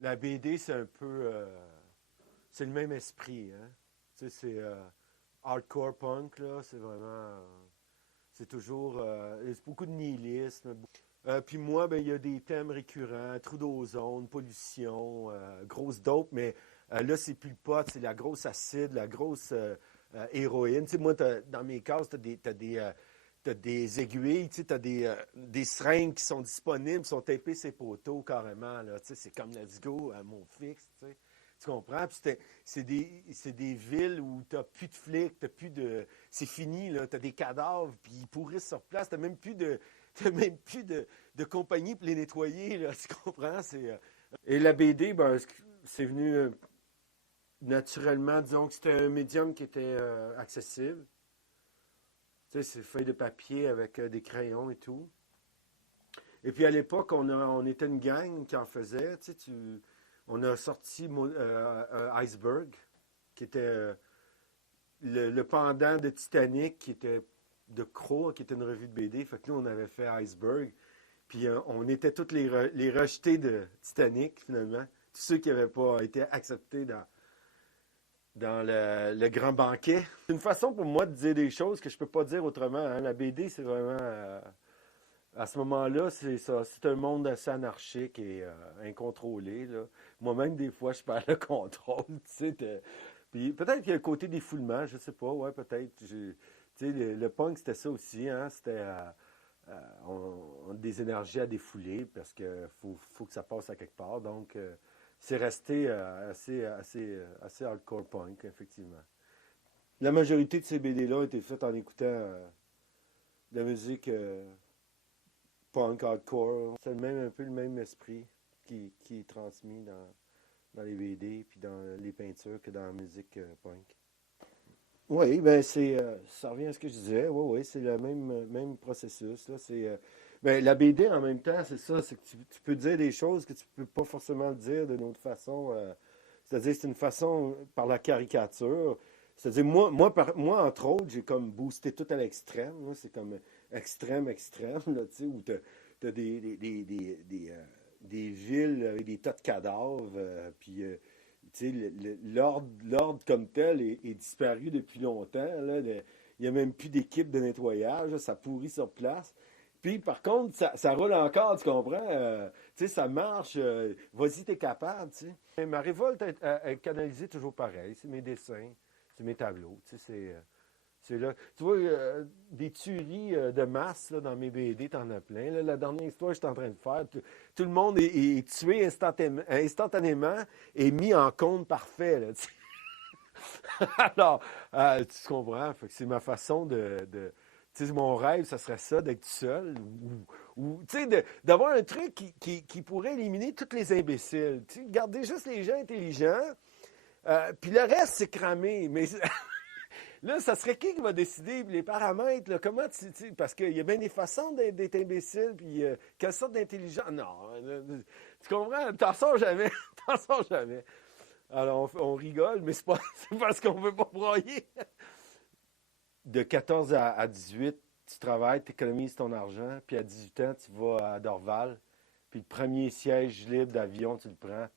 La BD, c'est un peu. C'est le même esprit, hein. Tu sais, c'est hardcore punk, là. C'est vraiment. C'est toujours. Il y a beaucoup de nihilisme. Puis moi, ben, il y a des thèmes récurrents, trou d'ozone, pollution, grosse dope, mais là, c'est plus le pot, c'est la grosse acide, la grosse héroïne. Tu sais, moi, dans mes cases, t'as des aiguilles, tu sais, t'as des seringues qui sont disponibles, qui sont tapées ces poteaux carrément, là. Tu sais, c'est comme let's go à mon fixe, tu sais. Tu comprends? Puis c'est des villes où t'as plus de flics, t'as plus de. C'est fini, là. T'as des cadavres, puis ils pourrissent sur place. T'as même plus de compagnie pour les nettoyer, là. Tu comprends? Et la BD, ben, c'est venu naturellement. Disons que c'était un médium qui était accessible. Tu sais, c'est feuilles de papier avec des crayons et tout. Et puis à l'époque, on était une gang qui en faisait. Tu sais, on a sorti Iceberg, qui était le pendant de Titanic, qui était de Crow, qui était une revue de BD. Fait que là, on avait fait Iceberg. Puis on était tous les rejetés de Titanic, finalement. Tous ceux qui n'avaient pas été acceptés dans le grand banquet. C'est une façon pour moi de dire des choses que je peux pas dire autrement, hein. La BD, c'est vraiment. À ce moment-là, c'est ça. C'est un monde assez anarchique et incontrôlé, là. Moi-même, des fois, je perds le contrôle. Tu sais, puis peut-être qu'il y a le côté défoulement, je sais pas, ouais, peut-être. Tu sais, le punk, c'était ça aussi, hein. C'était des énergies à défouler parce que faut que ça passe à quelque part. Donc, c'est resté assez hardcore punk, effectivement. La majorité de ces BD-là ont été faites en écoutant de la musique punk, hardcore. C'est un peu le même esprit qui est transmis dans les BD puis dans les peintures que dans la musique punk. Oui, ben ça revient à ce que je disais. Oui, oui, c'est le même processus. Là. Ben, la BD en même temps, c'est ça, c'est que tu peux dire des choses que tu peux pas forcément dire d'une autre façon. C'est-à-dire, c'est une façon par la caricature. C'est-à-dire, moi, entre autres, j'ai comme boosté tout à l'extrême. Là. C'est comme extrême, extrême, là, tu sais, où t'as des villes avec des tas de cadavres, puis tu sais, l'ordre comme tel est disparu depuis longtemps. Là. Il n'y a même plus d'équipe de nettoyage. Là, ça pourrit sur place. Puis, par contre, ça roule encore, tu comprends? Tu sais, ça marche. Vas-y, t'es capable, tu sais. Et ma révolte est canalisée toujours pareil. C'est mes dessins, c'est mes tableaux. Tu sais, c'est là. Tu vois, des tueries de masse là, dans mes BD, t'en as plein. Là. La dernière histoire que j'étais en train de faire, tout le monde est tué instantanément et mis en compte parfait. Là, tu sais. Alors, tu comprends? Fait que c'est ma façon tu sais, mon rêve, ça serait ça, d'être seul. Ou tu sais, d'avoir un truc qui pourrait éliminer tous les imbéciles. Tu sais, garder juste les gens intelligents. Puis le reste, c'est cramé. Mais là, ça serait qui va décider les paramètres? Là, comment parce qu'il y a bien des façons d'être imbécile, puis quelle sorte d'intelligence? Non, tu comprends? T'en sors jamais. T'en sors jamais. Alors, on rigole, mais c'est pas c'est parce qu'on veut pas broyer. De 14 à 18, tu travailles, tu économises ton argent, puis à 18 ans, tu vas à Dorval, puis le premier siège libre d'avion, tu le prends,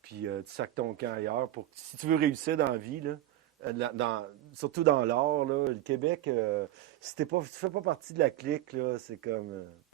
puis tu sacs ton camp ailleurs. Si tu veux réussir dans la vie, là, surtout dans l'art, là, le Québec, si tu fais pas partie de la clique, là, c'est comme